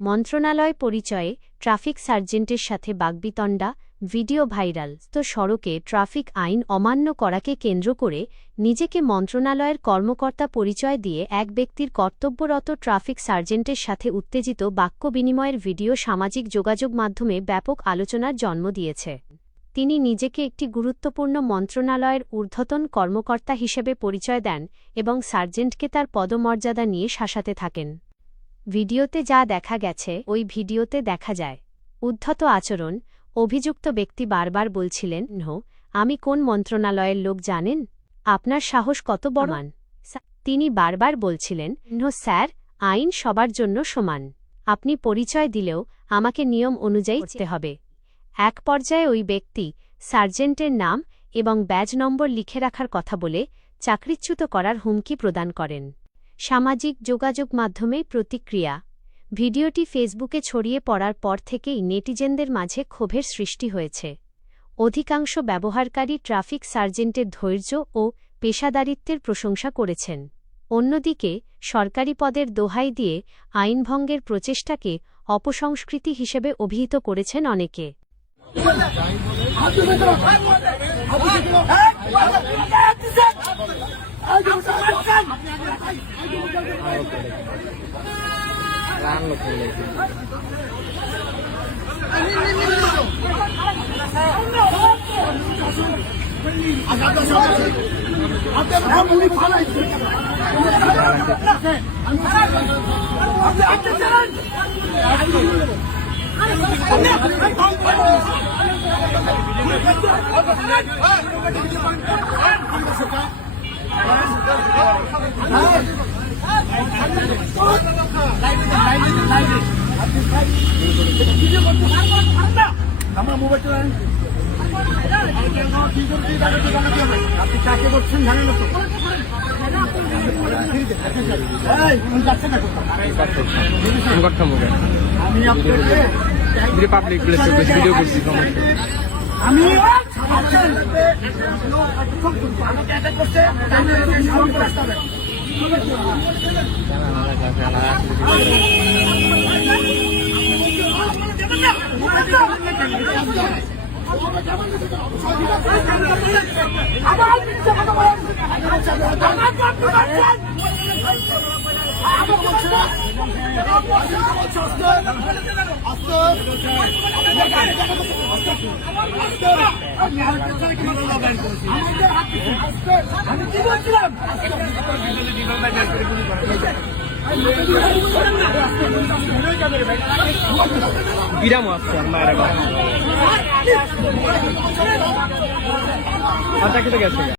মন্ত্রণালয় পরিচয়ে ট্রাফিক সার্জেন্টের সাথে বাগ্বিতণ্ডা, ভিডিও ভাইরাল। তো সড়কে ট্রাফিক আইন অমান্য করাকে কেন্দ্র করে নিজেকে মন্ত্রণালয়ের কর্মকর্তা পরিচয় দিয়ে এক ব্যক্তির কর্তব্যরত ট্রাফিক সার্জেন্টের সাথে উত্তেজিত বাক্য বিনিময়ের ভিডিও সামাজিক যোগাযোগ মাধ্যমে ব্যাপক আলোচনার জন্ম দিয়েছে। তিনি নিজেকে একটি গুরুত্বপূর্ণ মন্ত্রণালয়ের ঊর্ধ্বতন কর্মকর্তা হিসেবে পরিচয় দেন এবং সার্জেন্টকে তার পদমর্যাদা নিয়ে শাসাতে থাকেন। ভিডিওতে যা দেখা গেছে, ওই ভিডিওতে দেখা যায় উদ্ধত আচরণ। অভিযুক্ত ব্যক্তি বারবার বলছিলেন, "নো, আমি কোন মন্ত্রণালয়ের লোক জানেন? আপনার সাহস কত বড়?" তিনি বারবার বলছিলেন, "নো স্যার, আইন সবার জন্য সমান। আপনি পরিচয় দিলেও আমাকে নিয়ম অনুযায়ী করতে হবে।" এক পর্যায়ে ওই ব্যক্তি সার্জেন্টের নাম এবং ব্যাজ নম্বর লিখে রাখার কথা বলে চাকরিচ্যুত করার হুমকি প্রদান করেন। সামাজিক যোগাযোগ মাধ্যমে প্রতিক্রিয়া। ভিডিওটি ফেসবুকে ছড়িয়ে পড়ার পর থেকেই নেটিজেনদের মাঝে ক্ষোভের সৃষ্টি হয়েছে। অধিকাংশ ব্যবহারকারী ট্রাফিক সার্জেন্টের ধৈর্য ও পেশাদারিত্বের প্রশংসা করেছেন। অন্যদিকে সরকারি পদের দোহাই দিয়ে আইনভঙ্গের প্রচেষ্টাকে অপসংস্কৃতি হিসেবে অভিহিত করেছেন অনেকে। আমার মোবাইল চালান, আপনি কাকে করছেন জানেন না তো? আমি আপনাকে পাবলিক প্লেসে ভিডিও করছি, আমি বিরাম আসছে মায়ের গেছে।